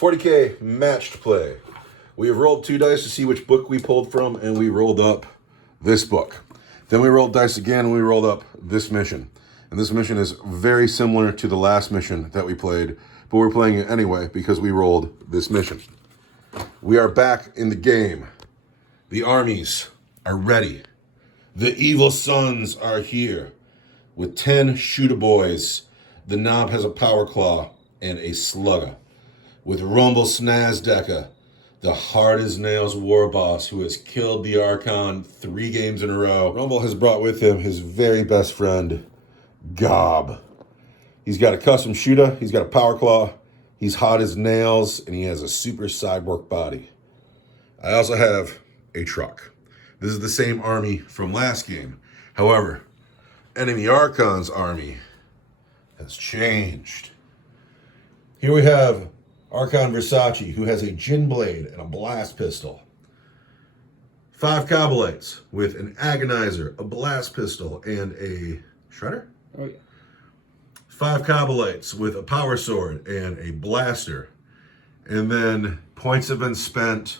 40K matched play. We have rolled 2 dice to see which book we pulled from, and we rolled up this book. Then we rolled dice again, and we rolled up this mission. And this mission is very similar to the last mission that we played, but we're playing it anyway because we rolled this mission. We are back in the game. The armies are ready. The evil sons are here. With 10 shooter boys, the knob has a power claw and a slugger. With Rumble Snazdeka, the hard as nails war boss who has killed the Archon 3 games in a row. Rumble has brought with him his very best friend, Gob. He's got a custom shooter, he's got a power claw, he's hot as nails, and he has a super cyborg body. I also have a truck. This is the same army from last game. However, enemy Archon's army has changed. Here we have Archon Versace, who has a gin blade and a blast pistol. 5 Cabalites with an Agonizer, a blast pistol, and a shredder? Oh, yeah. 5 Cabalites with a power sword and a blaster. And then points have been spent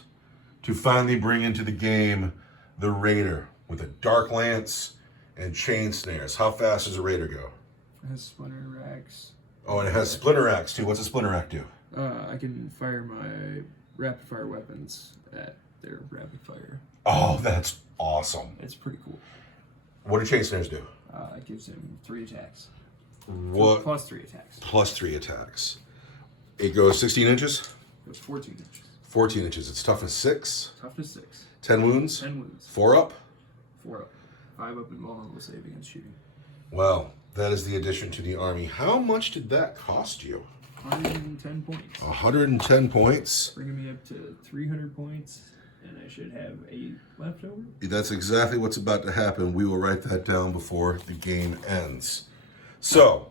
to finally bring into the game the Raider with a Dark Lance and chain snares. How fast does a Raider go? It has splinter racks. Oh, and it has splinter racks too. What's a splinter rack do? I can fire my rapid fire weapons at their rapid fire. Oh, that's awesome. It's pretty cool. What do chain snares do? It gives him 3 attacks. What? Plus 3 attacks. Plus 3 attacks. It goes 16 inches? It goes 14 inches. 14 inches. It's toughness 6. Toughness 6. 10 wounds? 10 wounds. 4 up? 4 up. 5 up and vulnerable save against shooting. Well, that is the addition to the army. How much did that cost you? 110 points. 110 points. Bringing me up to 300 points, and I should have 8 left over. That's exactly what's about to happen. We will write that down before the game ends. So,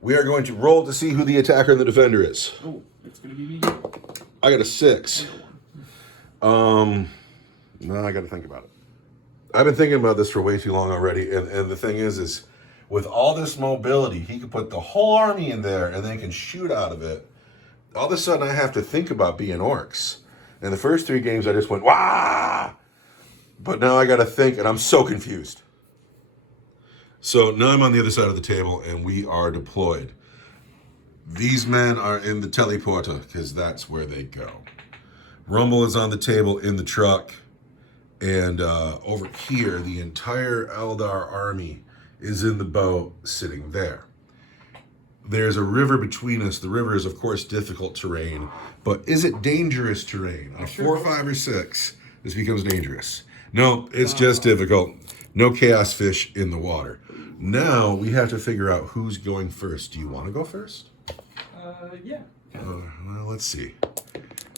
we are going to roll to see who the attacker and the defender is. Oh, it's going to be me. I got a 6. I got 1. No, I got to think about it. I've been thinking about this for way too long already, and the thing is with all this mobility, he could put the whole army in there and then can shoot out of it. All of a sudden, I have to think about being Orks. In the first 3 games, I just went, wah! But now I got to think, and I'm so confused. So now I'm on the other side of the table, and we are deployed. These men are in the teleporter, because that's where they go. Rumble is on the table in the truck, and over here, the entire Eldar army is in the boat sitting there. There's a river between us. The river is, of course, difficult terrain, but is it dangerous terrain? On a 4, 5, or 6, this becomes dangerous. No, it's just difficult. No chaos fish in the water. Now we have to figure out who's going first. Do you want to go first? Yeah. Well, let's see.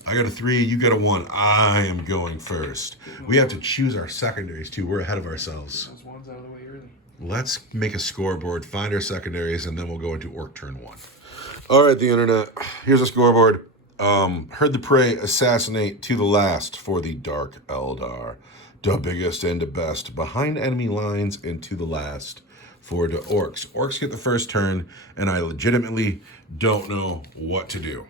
I got a 3, you got a 1. I am going first. We have to choose our secondaries too. We're ahead of ourselves. Those ones out of the way early. Let's make a scoreboard, find our secondaries, and then we'll go into Orc turn 1. All right, the internet. Here's a scoreboard. Heard the prey assassinate to the last for the Dark Eldar. The biggest and the best. Behind enemy lines and to the last for the Orcs. Orcs get the first turn, and I legitimately don't know what to do.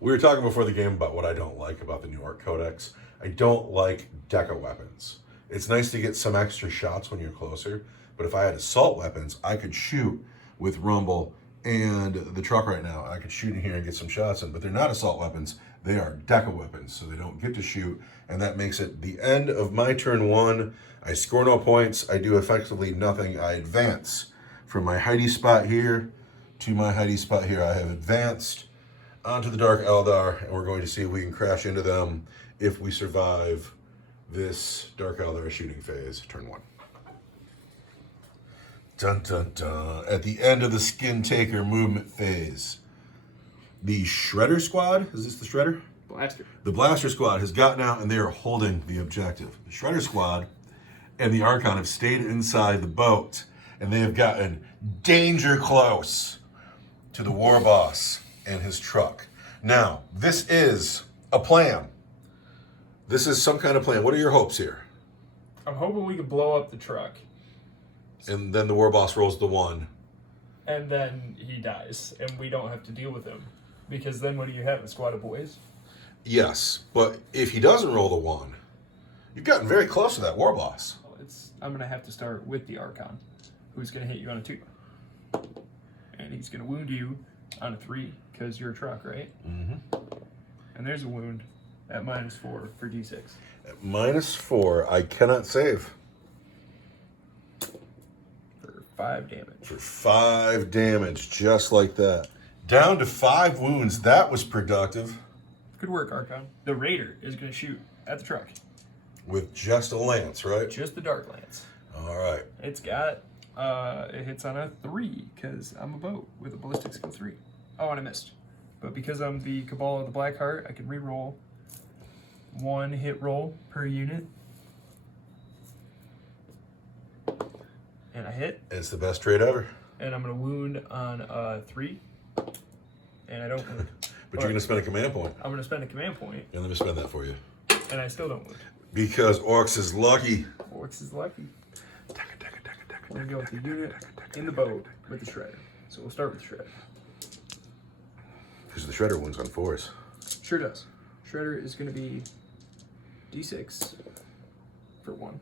We were talking before the game about what I don't like about the new Orc Codex. I don't like deca weapons. It's nice to get some extra shots when you're closer, but if I had assault weapons, I could shoot with Rumble and the truck right now. I could shoot in here and get some shots in, but they're not assault weapons. They are deca weapons, so they don't get to shoot, and that makes it the end of my turn 1. I score no points. I do effectively nothing. I advance from my hidey spot here to my hidey spot here. I have advanced onto the Dark Eldar, and we're going to see if we can crash into them if we survive this Dark Eldar shooting phase, turn 1. Dun dun dun. At the end of the Skin Taker movement phase, the Shredder Squad, is this the Shredder? Blaster. The Blaster Squad has gotten out and they are holding the objective. The Shredder Squad and the Archon have stayed inside the boat, and they have gotten danger close to the war boss and his truck. Now, this is a plan. This is some kind of plan. What are your hopes here? I'm hoping we can blow up the truck. And then the war boss rolls the 1. And then he dies, and we don't have to deal with him. Because then what do you have? A squad of boys? Yes, but if he doesn't roll the 1, you've gotten very close to that war boss. I'm going to have to start with the Archon, who's going to hit you on a 2. And he's going to wound you on a 3, because you're a truck, right? Mm-hmm. And there's a wound at -4 for D6. At -4, I cannot save. For 5 damage. For 5 damage, just like that. Down to 5 wounds. That was productive. Good work, Archon. The Raider is going to shoot at the truck. With just a lance, right? Just the Dark Lance. All right. It's got, it hits on a 3, because I'm a boat with a ballistic skill 3. Oh, and I missed. But because I'm the Cabal of the Black Heart, I can re-roll 1 hit roll per unit. And I hit. It's the best trade ever. And I'm going to wound on a 3. And I don't wound. But you're going to spend a command point. I'm going to spend a command point. And let me spend that for you. And I still don't wound. Because Orks is lucky. Orks is lucky. We're going to go with the unit in the boat with the Shredder. So we'll start with the Shredder. Because the Shredder wounds on 4s. Sure does. Shredder is going to be D6 for 1.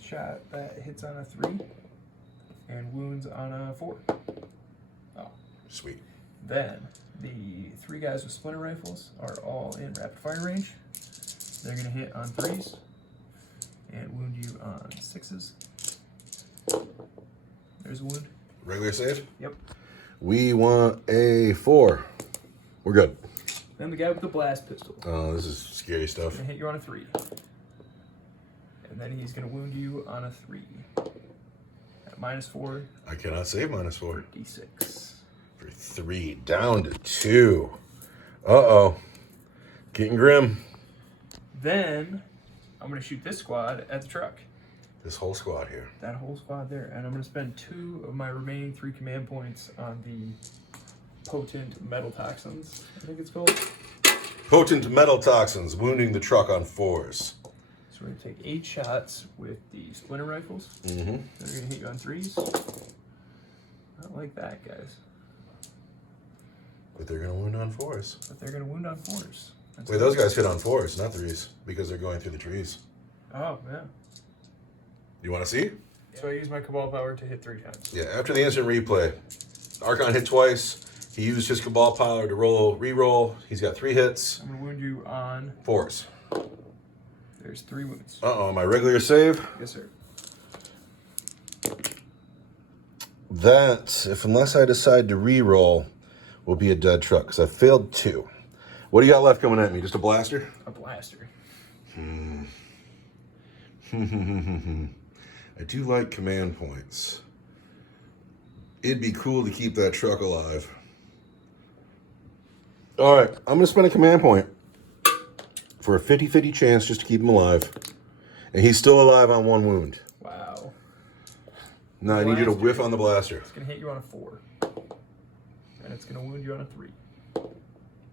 Shot that hits on a 3 and wounds on a 4. Oh. Sweet. Then the 3 guys with splinter rifles are all in rapid fire range. They're going to hit on 3s and wound you on 6s. There's a wound. Regular save? Yep. We want a 4. We're good. Then the guy with the blast pistol. Oh, this is scary stuff. Gonna hit you on a 3. And then he's gonna wound you on a 3. At -4. I cannot save -4. D6. For 3. Down to 2. Uh-oh. Getting grim. Then I'm gonna shoot this squad at the truck. This whole squad here. That whole squad there. And I'm gonna spend 2 of my remaining 3 command points on the potent metal toxins, I think it's called. Potent metal toxins wounding the truck on 4s. So we're gonna take 8 shots with the splinter rifles. Mm-hmm. They're gonna hit you on 3s. Not like that, guys. But they're going to wound on 4s. But they're gonna wound on 4s. That's Wait, those guys hit on 4s, not 3s, because they're going through the trees. Oh, yeah. You want to see? So I use my Cabal power to hit 3 times. Yeah, after the instant replay, Archon hit twice. He used his Cabal power to re-roll. He's got 3 hits. I'm gonna wound you on 4s. There's 3 wounds. Uh-oh, my regular save. Yes, sir. That, unless I decide to re-roll, will be a dead truck, because I failed 2. What do you got left coming at me? Just a blaster? A blaster. I do like command points. It'd be cool to keep that truck alive. All right, I'm going to spend a command point for a 50-50 chance just to keep him alive. And he's still alive on 1 wound. Wow. Now I need you to whiff on the blaster. It's gonna hit you on a 4. And it's gonna wound you on a 3.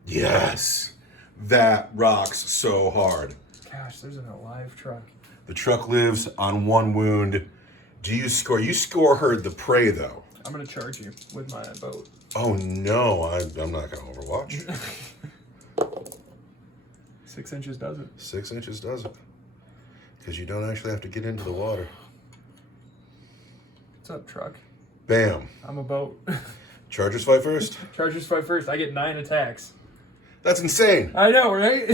Yes! That rocks so hard. Gosh, there's an alive truck. The truck lives on 1 wound. Do you score? You score her the prey, though. I'm gonna charge you with my boat. Oh, no. I'm not going to overwatch. 6 inches does it. 6 inches does it. Because you don't actually have to get into the water. What's up, truck? Bam. I'm a boat. Chargers fight first? Chargers fight first. I get 9 attacks. That's insane. I know, right?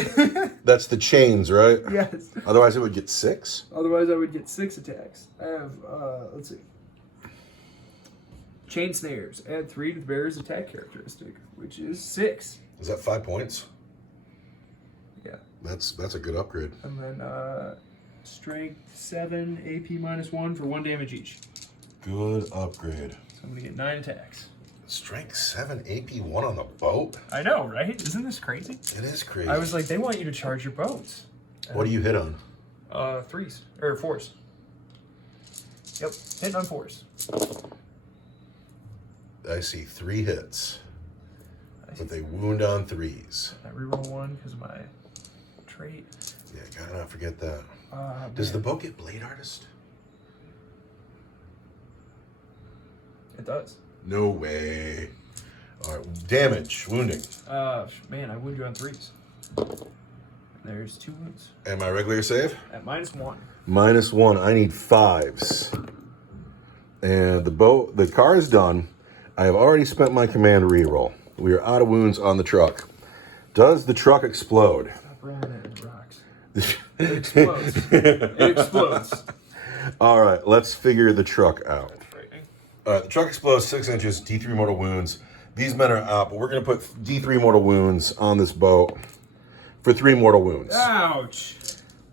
That's the chains, right? Yes. Otherwise, it would get 6. Otherwise, I would get 6 attacks. I have, let's see. Chain snares. Add 3 to the bearer's attack characteristic, which is 6. Is that 5 points? Yeah. That's a good upgrade. And then strength 7, AP -1 for 1 damage each. Good upgrade. So I'm gonna get 9 attacks. Strength 7, AP 1 on the boat? I know, right? Isn't this crazy? It is crazy. I was like, they want you to charge your boats. What do you hit on? 3s or 4s. Yep, hitting on 4s. I see 3 hits. But they wound on 3s. I reroll 1 because of my trait. Yeah, gotta not forget that. Does Man. the boat get Blade Artist? It does. No way. All right, damage, wounding. Man, I wound you on 3s. There's 2 wounds. And my regular save? At -1. -1. I need 5s. And the car is done. I have already spent my command reroll. We are out of wounds on the truck. Does the truck explode? Stop rolling it in rocks. It explodes. It explodes. All right, let's figure the truck out. That's frightening. All right, the truck explodes 6 inches, D3 mortal wounds. These men are out, but we're going to put D3 mortal wounds on this boat for 3 mortal wounds. Ouch.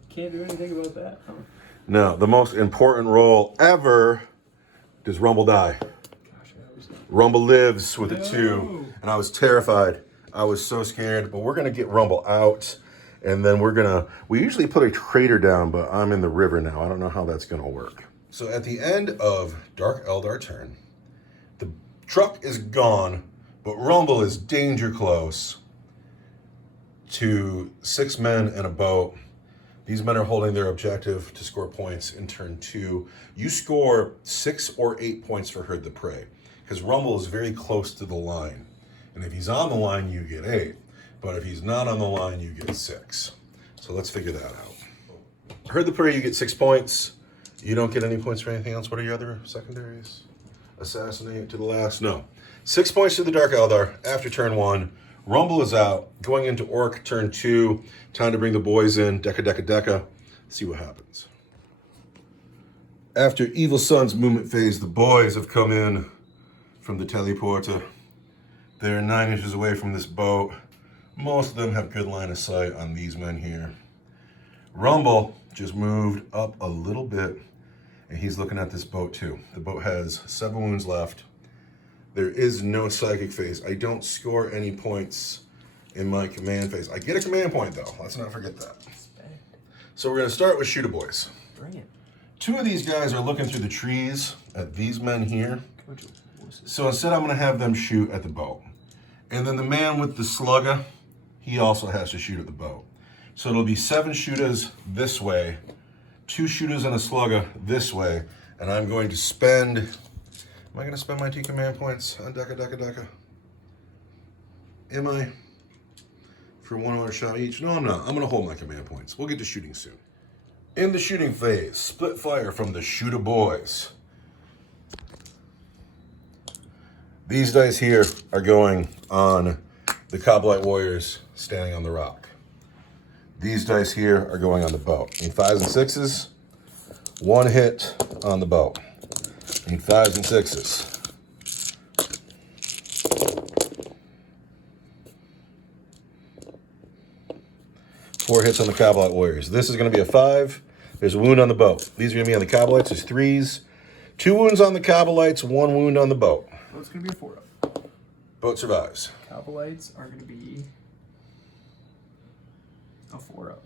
Can't do anything about that. Huh? Now, the most important roll ever. Does Rumble die? Gosh, I always know. Rumble lives with a No. 2, and I was terrified. I was so scared, but we're going to get Rumble out, and then we usually put a traitor down, but I'm in the river now. I don't know how that's going to work. So at the end of Dark Eldar turn, the truck is gone, but Rumble is danger close to 6 men and a boat. These men are holding their objective to score points in turn 2. You score 6 or 8 points for Herd the Prey, because Rumble is very close to the line. And if he's on the line, you get 8. But if he's not on the line, you get 6. So let's figure that out. Herd the Prey, you get 6 points. You don't get any points for anything else. What are your other secondaries? Assassinate to the last? No. 6 points to the Dark Eldar after turn 1. Rumble is out. Going into Orc turn 2. Time to bring the boys in. Deca. See what happens. After Evil Sun's movement phase, the boys have come in from the teleporter. They're 9 inches away from this boat. Most of them have good line of sight on these men here. Rumble just moved up a little bit, and he's looking at this boat too. The boat has 7 wounds left. There is no psychic phase. I don't score any points in my command phase. I get a command point though. Let's not forget that. So we're going to start with Shooter Boys. Bring it. 2 of these guys are looking through the trees at these men here. So instead I'm going to have them shoot at the boat. And then the man with the slugger, he also has to shoot at the boat. So it'll be 7 shooters this way, 2 shooters and a slugger this way, and I'm going to spend, am I going to spend my 2 command points on Deca? Am I? For 1 order shot each? No, I'm not. I'm going to hold my command points. We'll get to shooting soon. In the shooting phase, split fire from the Shooter Boys. These dice here are going on the Coblite Warriors standing on the rock. These dice here are going on the boat. Need 5s and 6s. 1 hit on the boat. Need 5s and 6s. Four hits on the Coblite Warriors. This is going to be a 5. There's a wound on the boat. These are going to be on the Coblites. There's 3s. 2 wounds on the Coblites, 1 wound on the boat. So it's going to be a 4-up. Boat survives. Cobalites are going to be a 4-up.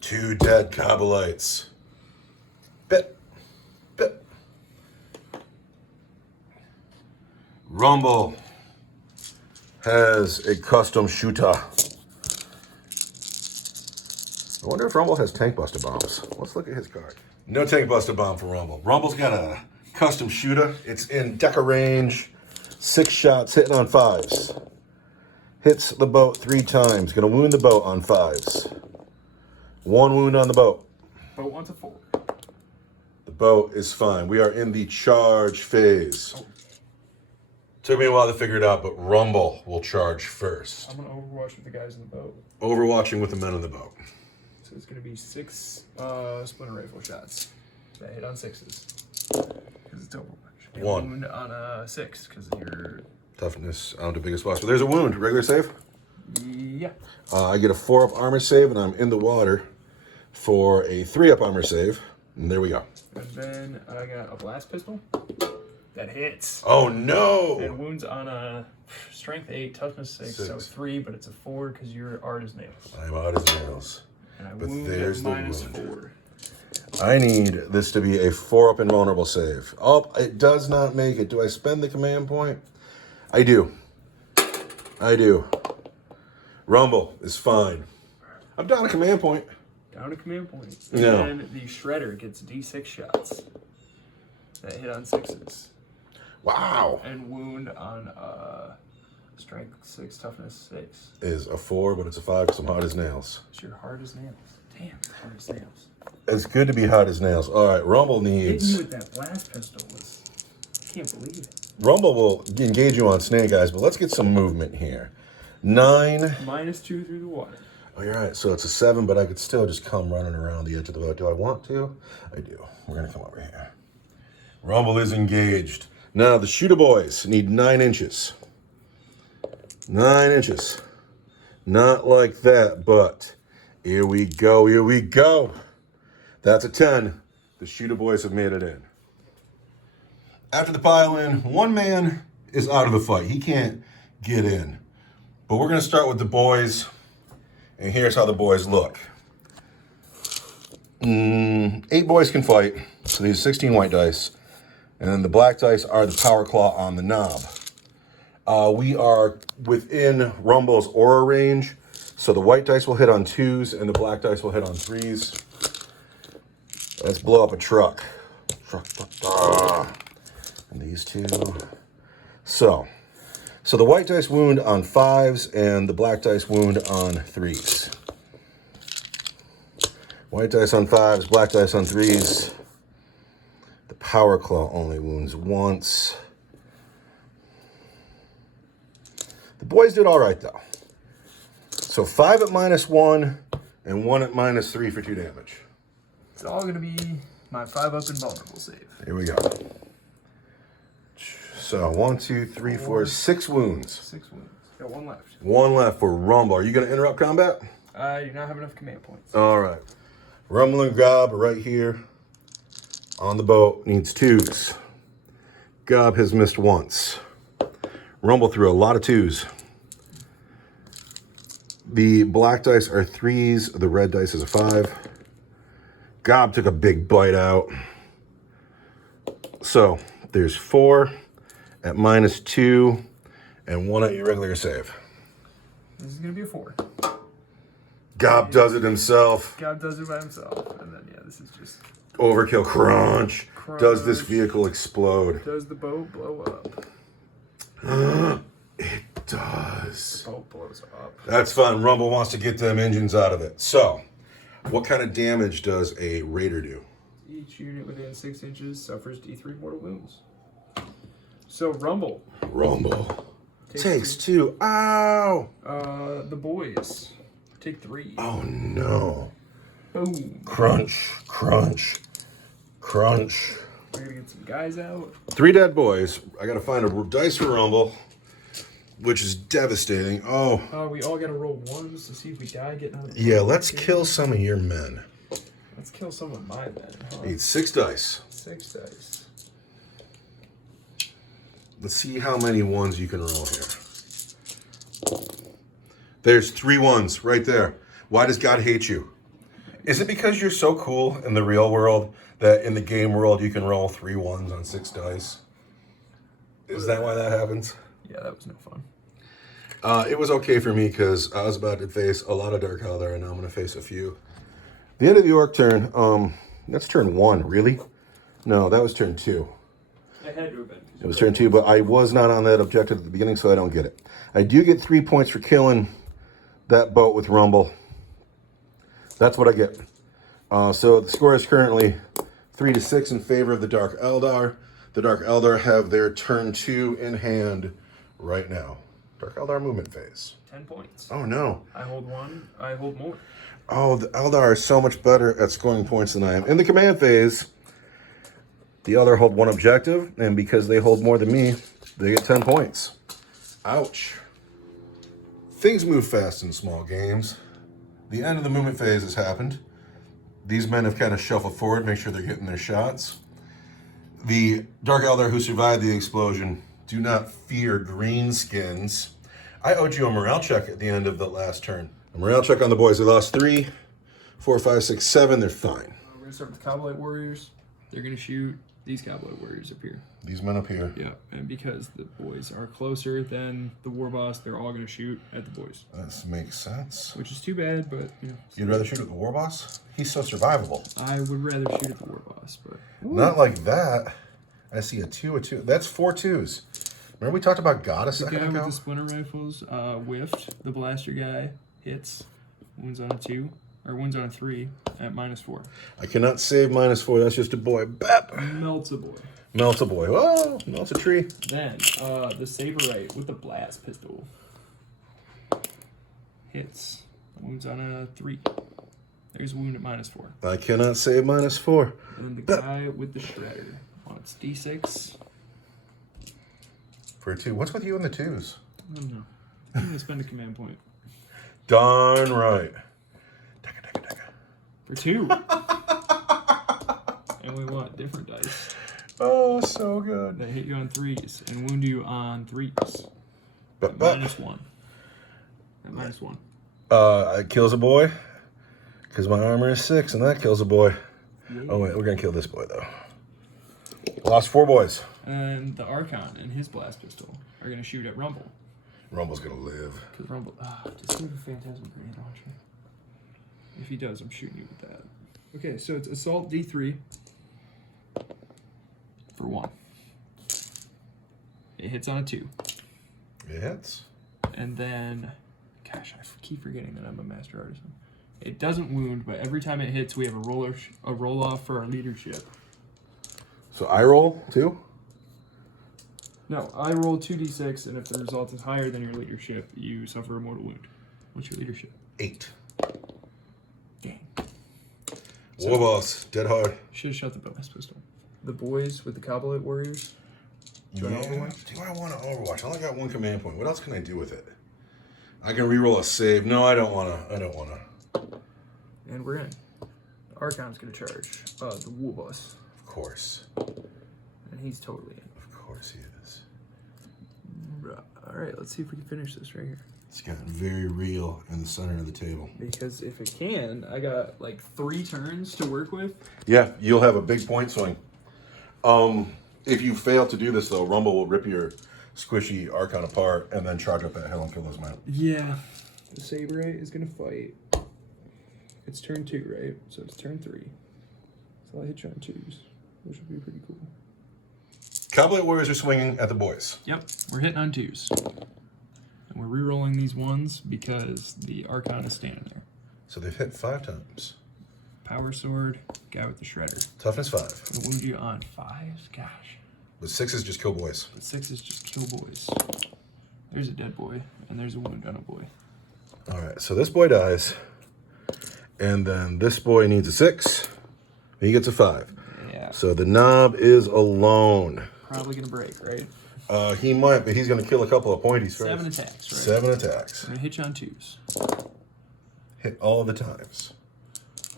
2 dead Coblites. Bit. Rumble has a custom shooter. I wonder if Rumble has tank buster bombs. Let's look at his card. No tank buster bomb for Rumble. Rumble's got a custom shooter. It's in Deca range. 6 shots, hitting on 5s. Hits the boat 3 times. Gonna wound the boat on 5s. 1 wound on the boat. Boat wants a 4. The boat is fine. We are in the charge phase. Took me a while to figure it out, but Rumble will charge first. I'm going to overwatch with the guys in the boat. Overwatching with the men in the boat. So it's going to be 6 splinter rifle shots that hit on 6s. Because it's overwatch. And 1. Wound on a 6 because you're... Toughness, I don't do biggest boss, but there's a wound. Regular save? Yeah. I get a 4-up armor save, and I'm in the water for a 3-up armor save. And there we go. And then I got a blast pistol that hits. Oh, no! And wounds on a strength 8, toughness 6, so 6. 3, but it's a 4 because your art is nails. I'm out of nails. And I But wound there's at the -4. I need this to be a 4-up invulnerable save. Oh, it does not make it. Do I spend the command point? I do. Rumble is fine. I'm down a command point. Down a command point. And No. then the shredder gets D6 shots that hit on 6s. Wow. And wound on strength 6, toughness 6. Is a 4, but it's a 5 because I'm hard as nails. It's your hard as nails. Damn, hard as nails. It's good to be hard as nails. All right, Rumble needs... Hitting you with that blast pistol was... I can't believe it. Rumble will engage you on snake eyes, but let's get some movement here. 9. -2 through the water. Oh, you're right. So it's a 7, but I could still just come running around the edge of the boat. Do I want to? I do. We're going to come over here. Rumble is engaged. Now, the shooter boys need 9 inches. 9 inches. Not like that, but here we go. Here we go. That's a 10. The shooter boys have made it in. After the pile-in, one man is out of the fight. He can't get in. But we're going to start with the boys, and here's how the boys look. 8 boys can fight, so these 16 white dice. And then the black dice are the power claw on the knob. We are within Rumble's aura range, so the white dice will hit on 2s, and the black dice will hit on 3s. Let's blow up a truck. And these 2. So the white dice wound on 5s, and the black dice wound on 3s. White dice on 5s, black dice on 3s. The power claw only wounds once. The boys did all right, though. So 5 at -1 and 1 at -3 for 2 damage. It's all going to be my 5-up invulnerable save. Here we go. So 1, 2, 3, 4, 6 wounds. 6 wounds. Got 1 left. 1 left for Rumble. Are you going to interrupt combat? I do not have enough command points. All right. Rumble and Gob right here on the boat needs 2s. Gob has missed once. Rumble threw a lot of 2s. The black dice are 3s. The red dice is a 5. Gob took a big bite out. So there's 4 at -2 and 1 at your regular save. This is going to be a 4. Gob does it himself. God does it by himself. And then, yeah, this is just... Overkill crunch. Crunch. Does this vehicle explode? Does the boat blow up? It does. The boat blows up. That's fun. Rumble wants to get them engines out of it. So, what kind of damage does a raider do? Each unit within 6 inches suffers D3 mortal wounds. So, Rumble. Rumble. Takes 2. Ow! The boys take 3. Oh, no. Boom. Crunch, crunch, crunch. We're going to get some guys out. 3 dead boys. I got to find a dice for Rumble, which is devastating. Oh. We all got to roll 1s to see if we die getting out of the Yeah, let's kill some of your men. Let's kill some of my men, huh? Need 6 dice. 6 dice. Let's see how many 1s you can roll here. There's 3 1s right there. Why does God hate you? Is it because you're so cool in the real world that in the game world you can roll 3 1s on 6 dice? Is that why that happens? Yeah, that was no fun. It was okay for me because I was about to face a lot of Dark Elder, and now I'm going to face a few. The end of the Orc turn, that's turn 1, really? No, that was turn 2. It had to have been. It was turn 2, but I was not on that objective at the beginning, so I don't get it. I do get 3 points for killing that boat with Rumble. That's what I get. So the score is currently 3-6 in favor of the Dark Eldar. The Dark Eldar have their turn 2 in hand right now. Dark Eldar movement phase. 10 points. Oh, no. I hold 1. I hold more. Oh, the Eldar are so much better at scoring points than I am. In the command phase, the Eldar hold 1 objective, and because they hold more than me, they get 10 points. Ouch. Things move fast in small games. The end of the movement phase has happened. These men have kind of shuffled forward, make sure they're getting their shots. The Dark Eldar who survived the explosion do not fear greenskins. I owed you a morale check at the end of the last turn. A morale check on the boys. They lost 3, 4, 5, 6, 7. They're fine. We're going to start with the Cowboy Warriors. They're going to shoot these Cowboy Warriors up here. These men up here. Yeah, and because the boys are closer than the War Boss, they're all going to shoot at the boys. This makes sense. Which is too bad, but... You know, You'd rather shoot at the War Boss? He's so survivable. I would rather shoot at the War Boss, but... Not like that. I see a 2, a 2. That's 4 2s. Remember we talked about God a The second guy ago? with the splinter rifles whiffed. The blaster guy hits. Wounds on a 2. Or wounds on a 3 at -4. I cannot save -4. That's just a boy. Bap! Melts a boy. Melts a boy. Oh, melts a tree. Then, the Saberite with the blast pistol. Hits. Wounds on a 3. There's a wound at -4. I cannot save -4. And the guy with the shredder wants D6. For a 2. What's with you and the 2s? I don't know. I'm going to spend a command point. Darn right. For 2. And we want different dice. Oh, so good. That hit you on 3s and wound you on 3s. But, -1. At -1. It kills a boy. Because my armor is 6, and that kills a boy. Yeah. Oh, wait. We're going to kill this boy, though. Lost 4 boys. And the Archon and his blast pistol are going to shoot at Rumble. Rumble's going to live. Because Rumble... just leave a Phantasm Grenade launcher. If he does, I'm shooting you with that. Okay, so it's Assault D3. For 1. It hits on a 2. It hits. And then... Gosh, I keep forgetting that I'm a Master Artisan. It doesn't wound, but every time it hits, we have a roll-off for our leadership. So I roll, too? No, I roll 2d6, and if the result is higher than your leadership, you suffer a mortal wound. What's your leadership? 8. Dang. War boss. Dead hard. Should have shot the blast pistol. The boys with the Kabbalah warriors. Do I want to Overwatch? I only got 1 command point. What else can I do with it? I can reroll a save. No, I don't want to. And we're in. The Archon's going to charge the Wool Boss. Of course. And he's totally in. Of course he is. Alright, let's see if we can finish this right here. It's gotten very real in the center of the table. Because if it can, I got like 3 turns to work with. Yeah, you'll have a big point swing. If you fail to do this, though, Rumble will rip your squishy Archon apart and then charge up that hill and kill those men. Yeah. The Saberite is going to fight. It's turn 2, right? So it's turn 3. So I'll hit you on 2s, which would be pretty cool. Cowboy Warriors are swinging at the boys. Yep, we're hitting on 2s. And we're re-rolling these 1s because the Archon is standing there. So they've hit 5 times. Power Sword, guy with the Shredder. Toughness 5. We'll wound you on 5s? Gosh. With 6s, just kill boys. But 6s just kill boys. There's a dead boy, and there's a wound on a boy. All right, so this boy dies. And then this boy needs a 6. He gets a 5. Yeah. So the knob is alone. Probably going to break, right? He might, but he's going to kill a couple of pointies first. 7 attacks, right? 7 attacks. I'm going to hit you on 2s. Hit all the times.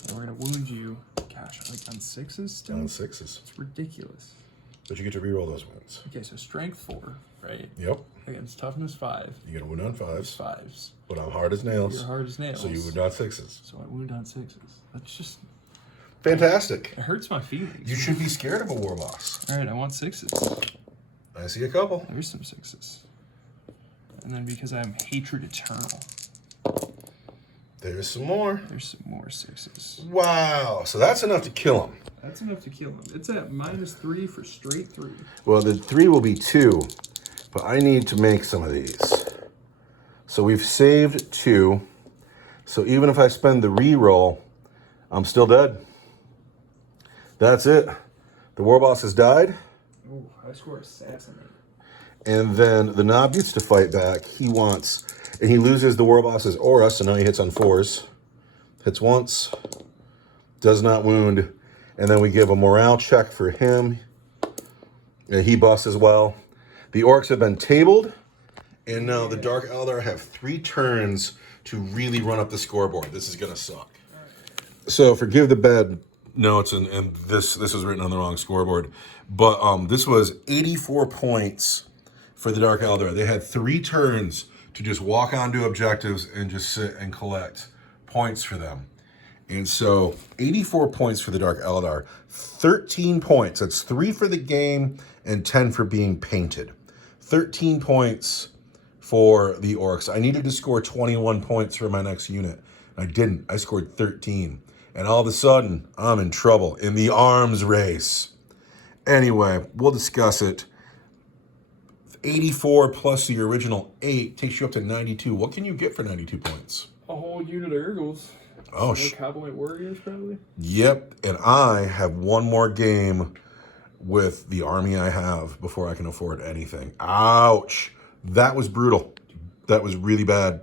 And we're going to wound you, gosh, like on 6s still? On 6s. It's ridiculous. But you get to reroll those wounds. Okay, so strength 4, right? Yep. Against toughness 5. You get a wound on 5s. 5s. But I'm hard as nails. You're hard as nails. So you wound on 6s. So I wound on 6s. That's just... Fantastic. It hurts my feelings. You should be scared of a war boss. All right, I want 6s. I see a couple. There's some 6s. And then because I'm hatred eternal, There's some more. there's some more 6s. Wow. So that's enough to kill him. That's enough to kill him. It's at -3 for straight 3. Well, the 3 will be 2. But I need to make some of these. So we've saved 2. So even if I spend the re-roll, I'm still dead. That's it. The war boss has died. Oh, I score assassinate. And then the knob gets to fight back. He wants, and he loses the war boss's aura, so now he hits on 4s. Hits once. Does not wound. And then we give a morale check for him. And he busts as well. The orcs have been tabled. And now the Dark Eldar have 3 turns to really run up the scoreboard. This is going to suck. So forgive the bad notes, and this was written on the wrong scoreboard. But this was 84 points for the Dark Eldar. They had 3 turns to just walk onto objectives and just sit and collect points for them. And so 84 points for the Dark Eldar, 13 points. That's 3 for the game and 10 for being painted. 13 points for the Orcs. I needed to score 21 points for my next unit. I didn't. I scored 13. And all of a sudden, I'm in trouble in the arms race. Anyway, we'll discuss it. 84 plus the original 8 takes you up to 92. What can you get for 92 points? A whole unit of Urgles. Oh, Cowboy Warriors, probably. Yep, and I have one more game with the army I have before I can afford anything. Ouch. That was brutal. That was really bad.